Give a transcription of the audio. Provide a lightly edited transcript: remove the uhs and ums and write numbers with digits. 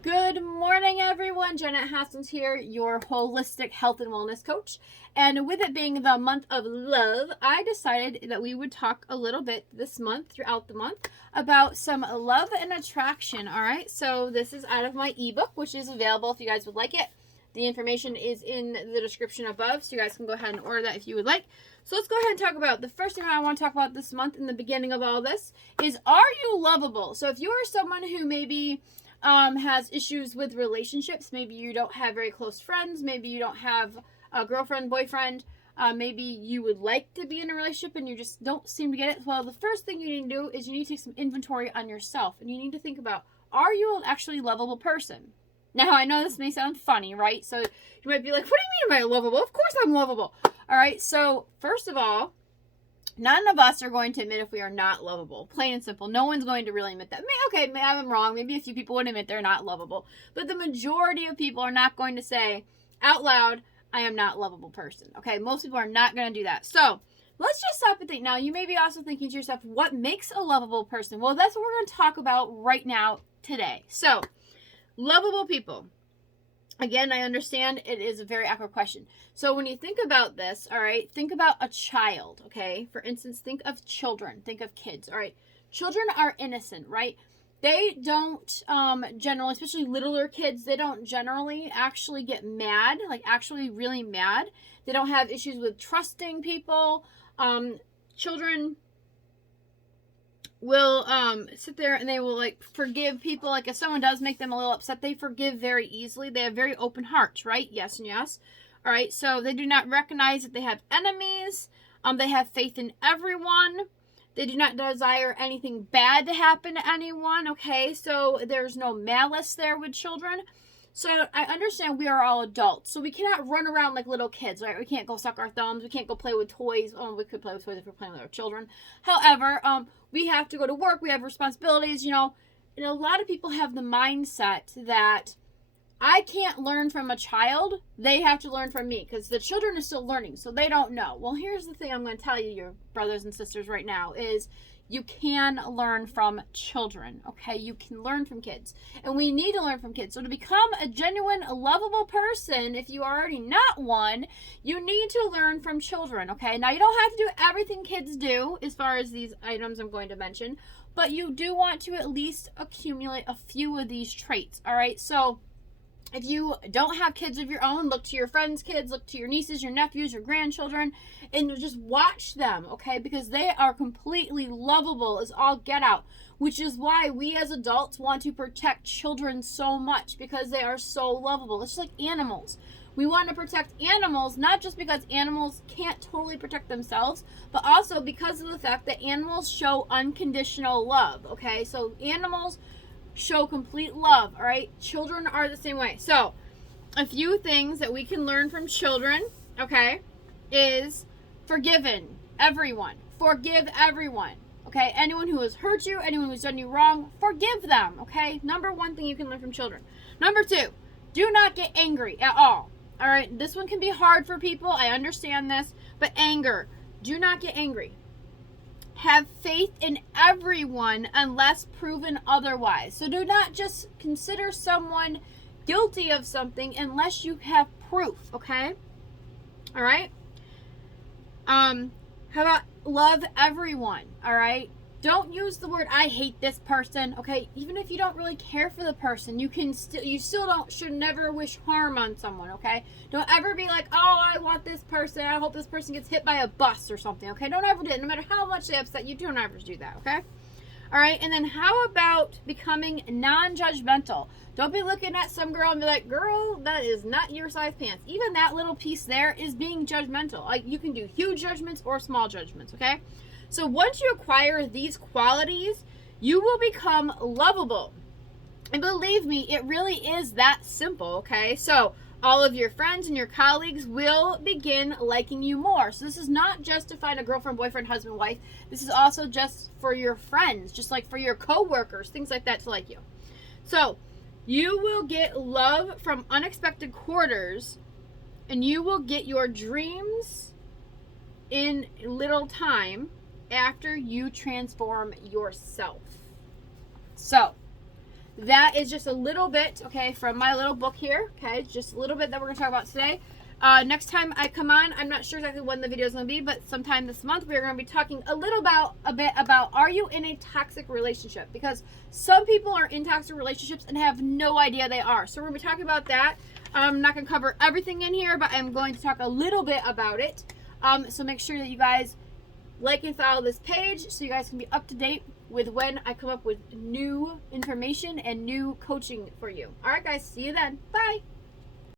Good morning, everyone. Jonette Hoskins here, your holistic health and wellness coach. And with it being the month of love, I decided that we would talk a little bit this month, throughout the month, about some love and attraction. All right. So this is out of my ebook, which is available if you guys would like it. The information is in the description above, so you guys can go ahead and order that if you would like. So let's go ahead and talk about the first thing I want to talk about this month in the beginning of all this is, are you lovable? So if you are someone who maybe has issues with relationships, maybe you don't have very close friends, maybe you don't have a girlfriend, boyfriend, maybe you would like to be in a relationship and you just don't seem to get it. Well, the first thing you need to do is you need to take some inventory on yourself, and you need to think about, are you an actually lovable person? Now, I know this may sound funny, right? So you might be like, what do you mean am I lovable? Of course I'm lovable. All right, so first of all, none of us are going to admit if we are not lovable. Plain and simple. No one's going to really admit that. Okay, maybe I'm wrong. Maybe a few people would admit they're not lovable. But the majority of people are not going to say out loud, I am not a lovable person. Okay, most people are not going to do that. So let's just stop and think. Now, you may be also thinking to yourself, what makes a lovable person? Well, that's what we're going to talk about right now today. So, lovable people. Again, I understand it is a very awkward question. So when you think about this, all right, think about a child, okay? For instance, think of children, think of kids, all right? Children are innocent, right? They don't generally, especially littler kids, they don't generally actually get mad, like actually really mad. They don't have issues with trusting people. Children will sit there and they will like forgive people. Like if someone does make them a little upset, they forgive very easily. They have very open hearts, right? Yes and yes. All right, so they do not recognize that they have enemies. They have faith in everyone. They do not desire anything bad to happen to anyone. Okay, so there's no malice there with children. So I understand we are all adults, so we cannot run around like little kids, right? We can't go suck our thumbs. We can't go play with toys. Oh, we could play with toys if we're playing with our children. However, we have to go to work. We have responsibilities, you know. And a lot of people have the mindset that I can't learn from a child. They have to learn from me because the children are still learning, so they don't know. Well, here's the thing I'm going to tell you, your brothers and sisters, right now is you can learn from children, okay? You can learn from kids, and we need to learn from kids. So to become a genuine, lovable person, if you are already not one, you need to learn from children, okay? Now, you don't have to do everything kids do as far as these items I'm going to mention, but you do want to at least accumulate a few of these traits, all right? So if you don't have kids of your own, look to your friends' kids, look to your nieces, your nephews, your grandchildren, and just watch them, okay? Because they are completely lovable as all get out, which is why we as adults want to protect children so much, because they are so lovable. It's just like animals. We want to protect animals, not just because animals can't totally protect themselves, but also because of the fact that animals show unconditional love, okay? So animals show complete love, all right? Children are the same way. So a few things that we can learn from children, okay, is forgive everyone, okay? Anyone who has hurt you, anyone who's done you wrong, forgive them, okay? Number one thing you can learn from children. Number two, do not get angry at all right? This one can be hard for people, I understand this, but anger, do not get angry. Have faith in everyone unless proven otherwise. So do not just consider someone guilty of something unless you have proof, okay? All right? How about love everyone, all right? Don't use the word I hate this person, okay? Even if you don't really care for the person, you should never wish harm on someone, okay? Don't ever be like, oh, I want this person, I hope this person gets hit by a bus or something, okay? Don't ever do it. No matter how much they upset you, don't ever do that, okay? All right, and then how about becoming non-judgmental? Don't be looking at some girl and be like, girl, that is not your size pants. Even that little piece there is being judgmental. Like, you can do huge judgments or small judgments, okay? So once you acquire these qualities, you will become lovable. And believe me, it really is that simple, okay? So all of your friends and your colleagues will begin liking you more. So this is not just to find a girlfriend, boyfriend, husband, wife. This is also just for your friends, just like for your coworkers, things like that to like you. So you will get love from unexpected quarters, and you will get your dreams in little time after you transform yourself. So that is just a little bit, okay, from my little book here. Okay, just a little bit that we're going to talk about today. Next time I come on, I'm not sure exactly when the video is going to be, but sometime this month we're going to be talking a bit about are you in a toxic relationship? Because some people are in toxic relationships and have no idea they are. So we're going to be talking about that. I'm not going to cover everything in here, but I'm going to talk a little bit about it. So make sure that you guys like and follow this page so you guys can be up to date with when I come up with new information and new coaching for you. All right, guys, see you then. Bye.